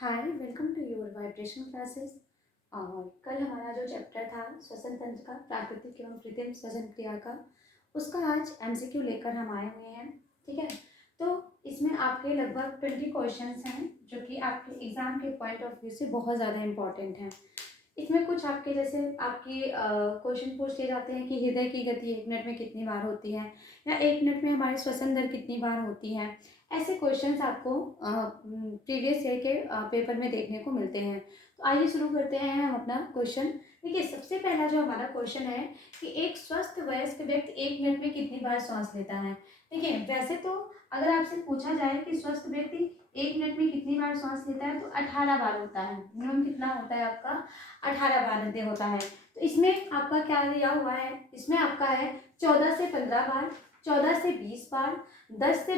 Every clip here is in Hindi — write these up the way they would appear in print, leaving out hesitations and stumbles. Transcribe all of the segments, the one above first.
Hi, welcome to your vibration classes. और कल हमारा जो चैप्टर था श्वसन तंत्र का, प्राकृतिक एवं कृत्रिम श्वसन क्रिया का, उसका आज एमसीक्यू लेकर हम आए हुए हैं। ठीक है, तो इसमें आपके लगभग 20 क्वेश्चंस हैं जो कि आपके एग्जाम के पॉइंट ऑफ व्यू से बहुत ज़्यादा इंपॉर्टेंट हैं। इसमें कुछ आपके जैसे आपकी क्वेश्चन पूछ लिए जाते हैं कि हृदय की गति 1 मिनट में कितनी बार होती है, या 1 मिनट में हमारी श्वसन दर कितनी बार होती है। ऐसे क्वेश्चंस आपको प्रीवियस ईयर के पेपर में देखने को मिलते हैं। तो आइए शुरू करते हैं हम अपना क्वेश्चन। देखिए, सबसे पहला जो हमारा क्वेश्चन है कि एक स्वस्थ वयस्क व्यक्ति 1 मिनट में कितनी बार सांस लेता है। देखिए, वैसे तो अगर आपसे पूछा जाए कि स्वस्थ व्यक्ति 1 मिनट में कितनी बार सांस लेता है तो 18 बार होता है। मिनिमम कितना होता है आपका? 18 बार होता है। तो इसमें आपका क्या दिया हुआ है? इसमें आपका है 14 से 15 बार, 14 से 20 बार, 10 से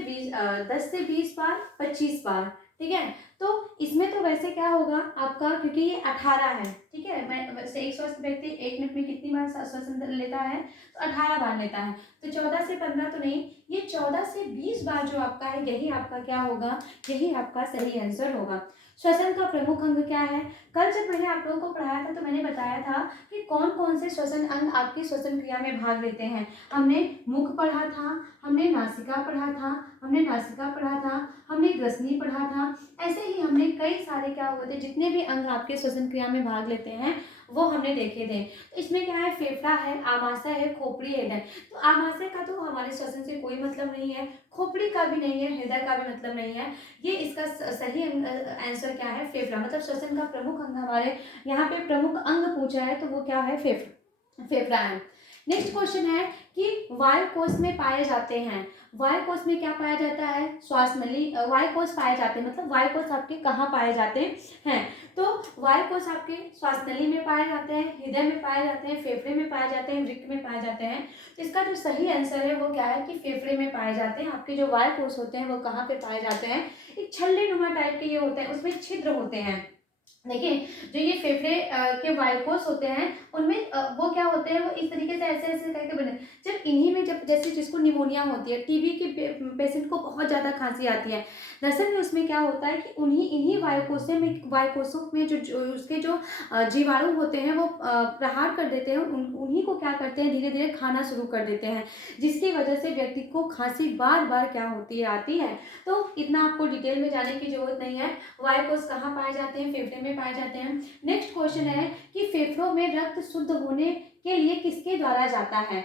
20 बार, 25 बार। ठीक है, तो इसमें तो वैसे क्या होगा आपका, क्योंकि ये 18 है। ठीक है, मैं वैसे एक स्वस्थ व्यक्ति 1 मिनट में कितनी बार श्वसन लेता है तो 18 बार लेता है। तो 14 से 15 तो नहीं, ये 14 से 20 बार जो आपका है यही आपका क्या होगा, यही आपका सही आंसर होगा। श्वसन का प्रमुख अंग क्या है? कल जब मैंने आप लोगों को पढ़ाया था तो मैंने बताया था कि कौन कौन से श्वसन अंग आपकी श्वसन क्रिया में भाग लेते हैं। हमने मुख पढ़ा था, हमने नासिका पढ़ा था, हमने ग्रसनी पढ़ा था। ऐसे ही हमने कई सारे क्या हुए थे, जितने भी अंग आपके श्वसन क्रिया में भाग लेते हैं वो हमने देखे थे। तो इसमें क्या है, फेफड़ा है, आमाशय है, खोपड़ी है, हृदय। तो आमाशय का तो हमारे श्वसन से कोई मतलब नहीं है, खोपड़ी का भी नहीं है, हृदय का भी मतलब नहीं है। ये इसका सही आंसर क्या है? फेफड़ा। मतलब श्वसन का प्रमुख अंग हमारे यहाँ पे प्रमुख अंग पूछा है तो वो क्या है? फेफड़ा है। नेक्स्ट क्वेश्चन है कि वायु कोष में पाए जाते हैं। वायु कोष में क्या पाया जाता है? श्वास नली। वायु कोष पाए जाते हैं, मतलब वायु कोष आपके कहाँ पाए जाते हैं? तो वायु कोष आपके श्वास नली में पाए जाते हैं, हृदय में पाए जाते हैं, फेफड़े में पाए जाते हैं, वृक्क में पाए जाते हैं। तो इसका जो सही आंसर है वो क्या है कि फेफड़े में पाए जाते हैं। आपके जो वायु कोष होते हैं वो कहाँ पे पाए जाते हैं? एक छल्ले नुमा टाइप के ये होते हैं, उसमें छिद्र होते हैं। देखिए, जो ये फेफड़े के वायुकोष होते हैं उनमें वो क्या होते हैं, वो इस तरीके से ऐसे ऐसे करके बने। जब इन्हीं में, जब जैसे जिसको निमोनिया होती है, टीबी के पेशेंट को बहुत ज़्यादा खांसी आती है, दरअसल में उसमें क्या होता है कि इन्हीं वायुकोषों में जो उसके जो जीवाणु होते हैं वो प्रहार कर देते हैं, उन्हीं को क्या करते हैं, धीरे धीरे खाना शुरू कर देते हैं, जिसकी वजह से व्यक्ति को खांसी बार बार क्या होती है, आती है। तो इतना आपको डिटेल में जाने की जरूरत नहीं है। वायुकोष कहाँ पाए जाते हैं? फेफड़े में पाए जाते हैं। नेक्स्ट क्वेश्चन है कि फेफड़ों में रक्त शुद्ध होने के लिए किसके द्वारा जाता है?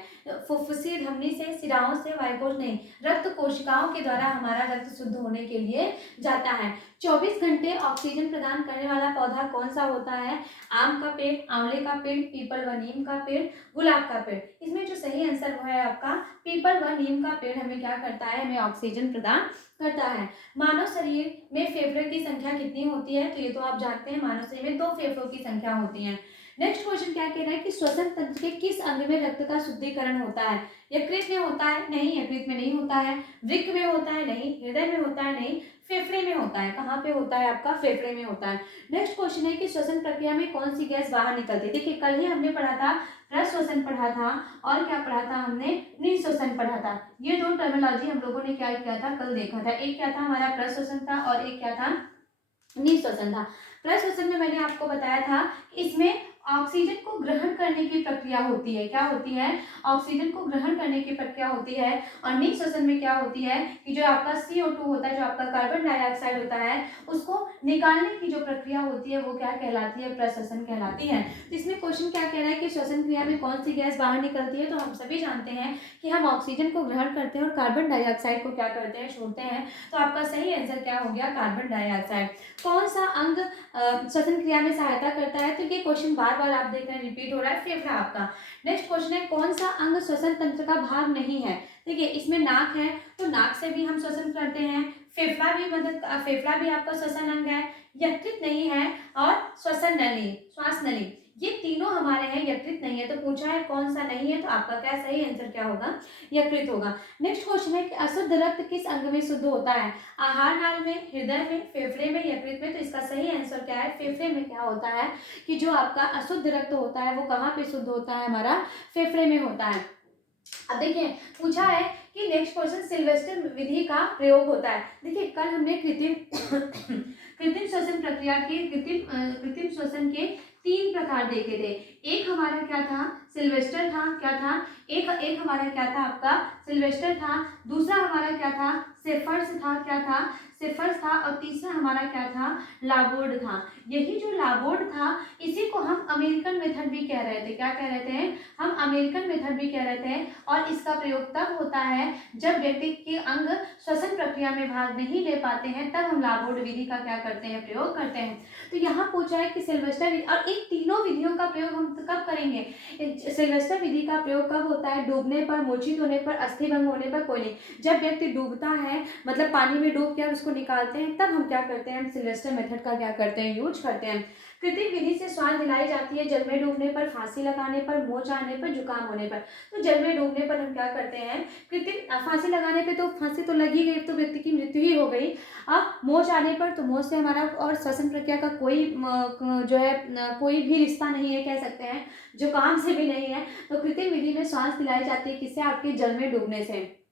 फुफ्फुसी, धमनी से, सिराओं से, वायुकोष नहीं, रक्त कोशिकाओं के द्वारा हमारा रक्त शुद्ध होने के लिए जाता है। 24 घंटे ऑक्सीजन प्रदान करने वाला पौधा कौन सा होता है? आम का पेड़, आंवले का पेड़, पीपल व नीम का पेड़, गुलाब का पेड़। इसमें जो सही आंसर वो है आपका पीपल व नीम का पेड़। हमें क्या करता है? हमें ऑक्सीजन प्रदान करता है। मानव शरीर में फेफड़े की संख्या कितनी होती है? तो ये तो आप जानते हैं, मानव शरीर में 2 फेफड़ों की संख्या होती है। नेक्स्ट क्वेश्चन क्या कह रहा है कि श्वसन तंत्र के किस अंग में रक्त का शुद्धिकरण होता है? यकृत में होता है? नहीं, यकृत में नहीं होता है। वृक्क में होता है? नहीं। हृदय में होता है? नहीं। फेफड़े में होता है। कहाँ पे होता है? आपका फेफड़े में होता है। नेक्स्ट क्वेश्चन है कि श्वसन प्रक्रिया में कौन सी गैस बाहर निकलती है? देखिए, कल ही हमने पढ़ा था प्रश्वसन पढ़ा था, और क्या पढ़ा था हमने? निःश्वसन पढ़ा था। ये दो टर्मिनोलॉजी हम लोगों ने क्या किया था, कल देखा था। एक क्या था हमारा प्रश्वसन था और एक क्या था? निःश्वसन था। प्रश्वसन में मैंने आपको बताया था इसमें ऑक्सीजन को ग्रहण करने की प्रक्रिया होती है। क्या होती है? ऑक्सीजन को ग्रहण करने की प्रक्रिया होती है। और निःश्वसन में क्या होती है कि जो आपका CO2 होता है, जो आपका कार्बन डाइऑक्साइड होता है, उसको निकालने की जो प्रक्रिया होती है वो क्या कहलाती है? प्रश्वसन कहलाती है। तो इसमें क्वेश्चन क्या कह रहा है कि श्वसन क्रिया में कौन सी गैस बाहर निकलती है? तो हम सभी जानते हैं कि हम ऑक्सीजन को ग्रहण करते हैं और कार्बन डाइऑक्साइड को क्या करते हैं? छोड़ते हैं। तो आपका सही आंसर क्या हो गया? Carbon dioxide. कौन सा अंग श्वसन क्रिया में सहायता करता है? तो ये क्वेश्चन बार बार आप देख रहे हैं, रिपीट हो रहा है, फेफड़ा आपका। नेक्स्ट क्वेश्चन है कौन सा अंग श्वसन तंत्र का भाग नहीं है? देखिए, इसमें नाक है, तो नाक से भी हम श्वसन करते हैं। फेफड़ा भी आपका श्वसन अंग है। यकृत नहीं है, और श्वसन नली, श्वास नली, ये तीनों हमारे हैं, यकृत नहीं है। तो पूछा है कौन सा नहीं है, तो आपका क्या सही आंसर क्या होगा? यकृत होगा। नेक्स्ट क्वेश्चन है कि अशुद्ध रक्त किस अंग में शुद्ध होता है? आहार नाल में, हृदय में, फेफड़े में, यकृत में। तो इसका सही आंसर क्या है? फेफड़े में क्या होता है कि जो आपका अशुद्ध रक्त होता है वो कहाँ पे शुद्ध होता है? हमारा फेफड़े में होता है। अब देखिए, पूछा है कि नेक्स्ट क्वेश्चन सिल्वेस्टर विधि का प्रयोग होता है। देखिए, कल हमने कृत्रिम कृत्रिम श्वसन प्रक्रिया के कृत्रिम श्वसन के 3 प्रकार देखे थे। एक हमारा क्या था, सिल्वेस्टर था, क्या था, एक हमारा क्या था आपका सिल्वेस्टर था, दूसरा हमारा क्या था सेफर्स था, क्या था सेफर्स था, और तीसरा हमारा क्या था लाबोर्ड था। यही जो लाबोर्ड था इसी को हम अमेरिकन मेथड भी कह रहे थे। क्या कह रहे थे हम अमेरिकन मेथड भी कह रहे थे। और इसका प्रयोग तब होता है जब व्यक्ति के अंग श्वसन प्रक्रिया में भाग नहीं ले पाते हैं, तब हम लाबोर्ड विधि का क्या करते हैं प्रयोग करते हैं। तो यहाँ पूछा है कि सिल्वेस्टर विधि, और इन तीनों विधियों का प्रयोग हम कब करेंगे। सिल्वेस्टर विधि का प्रयोग कब होता है, डूबने पर, मूर्छित होने पर, अस्थिभंग होने पर, कोई नहीं। जब व्यक्ति डूबता है मतलब पानी में डूब कर उसको निकालते हैं, तब हम क्या करते हैं, हम सिल्वेस्टर मेथड का क्या करते हैं यूज करते हैं। कृत्रिम विधि से श्वास दिलाई जाती है जल में डूबने पर, फांसी लगाने पर, मोच आने पर, जुकाम होने पर। तो जल में डूबने पर हम क्या करते हैं कृत्रिम, फांसी लगाने पे तो फांसी तो लगी गई, तो व्यक्ति की मृत्यु ही हो गई। अब मोच आने पर तो मोच से हमारा और श्वसन प्रक्रिया का कोई जो है कोई भी रिश्ता नहीं है कह सकते हैं, जुकाम से भी नहीं है। तो कृत्रिम विधि में श्वास दिलाई जाती है किससे, आपके जल में डूबने से।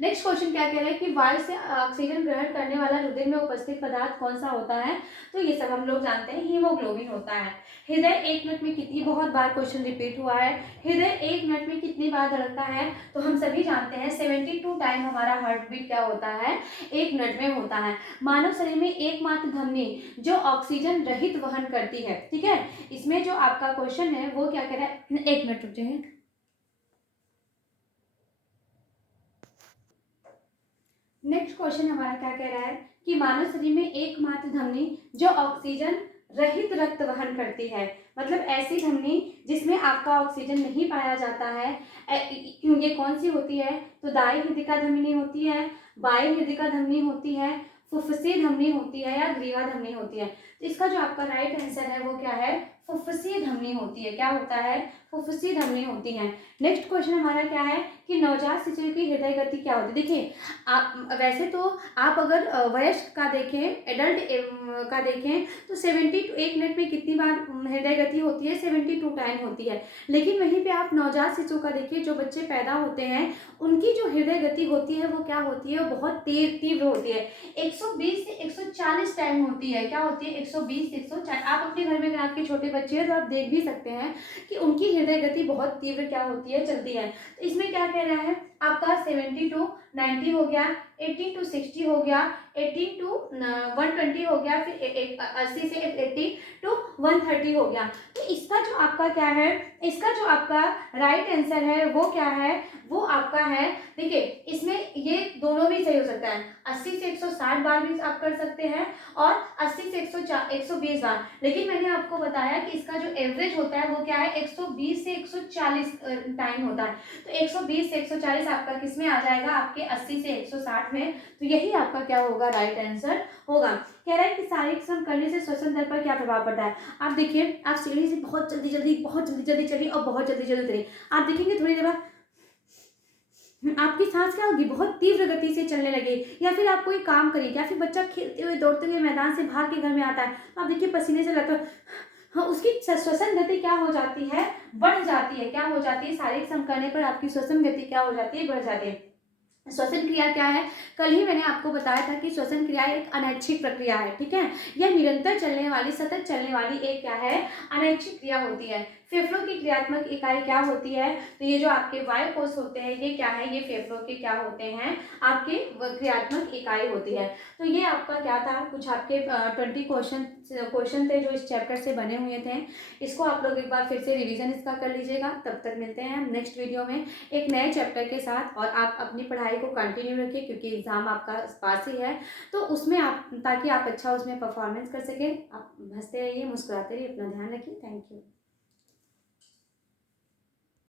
नेक्स्ट क्वेश्चन क्या कह रहा है कि वायु से ऑक्सीजन ग्रहण करने वाला रुधिर में उपस्थित पदार्थ कौन सा होता है। तो ये सब हम लोग जानते हैं, हीमोग्लोबिन होता है। हृदय 1 मिनट में कितनी, बहुत बार क्वेश्चन रिपीट हुआ है, हृदय 1 मिनट में कितनी बार धड़कता है। तो हम सभी जानते हैं 72 टाइम हमारा हार्ट बीट क्या होता है 1 मिनट में होता है। मानव शरीर में एकमात्र धमनी जो ऑक्सीजन रहित वहन करती है, ठीक है। इसमें जो आपका क्वेश्चन है वो क्या कह रहा है, 1 मिनट रुक जाइए। नेक्स्ट क्वेश्चन हमारा क्या कह रहा है कि मानव शरीर में एकमात्र धमनी जो ऑक्सीजन रहित रक्त वहन करती है, मतलब ऐसी धमनी जिसमें आपका ऑक्सीजन नहीं पाया जाता है, ये कौन सी होती है। तो दाई हृदिका धमनी होती है, बाई हृदिका धमनी होती है, फुफ्फुसीय धमनी होती है, या ग्रीवा धमनी होती है। तो इसका जो आपका राइट आंसर है वो क्या है, फुफ्फुसीय धमनी होती है। क्या होता है, फुफ्फुसीय धमनी होती है। नेक्स्ट क्वेश्चन हमारा क्या है कि नवजात शिशु की हृदय गति क्या होती है। देखिए आप वैसे तो आप अगर वयस्क का देखें, एडल्ट का देखें तो 72 1 मिनट में कितनी बार हृदय गति होती है, 72 टाइम होती है। लेकिन वहीं पे आप नवजात शिशु का देखिए, जो बच्चे पैदा होते हैं उनकी जो हृदय गति होती है वो क्या होती है, वो बहुत तीव्र होती है। 120 से 140 टाइम होती है। क्या होती है, 120 से 140। आप अपने घर में अगर आपके छोटे बच्चे हैं तो आप देख भी सकते हैं कि उनकी हृदय गति बहुत तीव्र क्या होती है, चलती है। तो इसमें क्या कह रहा है आपका 70 to 90 हो गया, 80 to 60 हो गया, 80 to 120 हो गया, फिर 80 से 80 to 130 हो गया। तो इसका जो आपका क्या है, इसका जो आपका राइट आंसर है वो क्या है, वो आपका है, देखिए इसमें ये दोनों भी सही हो सकता है। 80 से 160 बार भी आप कर सकते हैं और 80 से 120 बार। लेकिन मैंने आपको बताया कि इसका जो एवरेज होता है वो क्या है, 120 से 140 टाइम होता है। तो 120 से 140 आपका किस में आ जाएगा, आपके 80 से 160 में। तो यही आपका क्या होगा, राइट आंसर होगा। कह रहा है कि शारीरिक श्रम करने से श्वसन दर पर क्या प्रभाव पड़ता है। आप देखिए, आप सीढ़ी से बहुत जल्दी जल्दी चलिए और बहुत जल्दी जल्दी उतरिए। आप देखेंगे थोड़ी देर बाद आपकी सांस क्या होगी, बहुत तीव्र गति से चलने लगे। या फिर आप कोई काम करिए, या फिर बच्चा खेलते हुए दौड़ते हुए मैदान से भाग के घर में आता है, तो आप देखिए पसीने से लगता है, हाँ उसकी श्वसन गति क्या हो जाती है, बढ़ जाती है। क्या हो जाती है, शारीरिक श्रम करने पर आपकी श्वसन गति क्या हो जाती है, बढ़ जाती है। श्वसन क्रिया क्या है, कल ही मैंने आपको बताया था कि श्वसन क्रिया एक अनैच्छिक प्रक्रिया है, ठीक है। यह निरंतर चलने वाली, सतत चलने वाली एक क्या है, अनैच्छिक क्रिया होती है। फेफड़ों की क्रियात्मक इकाई क्या होती है, तो ये जो आपके वायु कोश होते हैं ये क्या है, ये फेफड़ों के क्या होते हैं, आपके क्रियात्मक इकाई होती है। तो ये आपका क्या था, कुछ आपके 20 क्वेश्चन थे जो इस चैप्टर से बने हुए थे। इसको आप लोग एक बार फिर से रिविजन इसका कर लीजिएगा। तब तक मिलते हैं हम नेक्स्ट वीडियो में एक नए चैप्टर के साथ। और आप अपनी पढ़ाई को कंटिन्यू रखिए क्योंकि एग्जाम आपका पास ही है, तो उसमें आप, ताकि आप अच्छा उसमें परफॉर्मेंस कर सकें। आप हंसते रहिए, मुस्कुराते रहिए, अपना ध्यान रखिए। Thank you.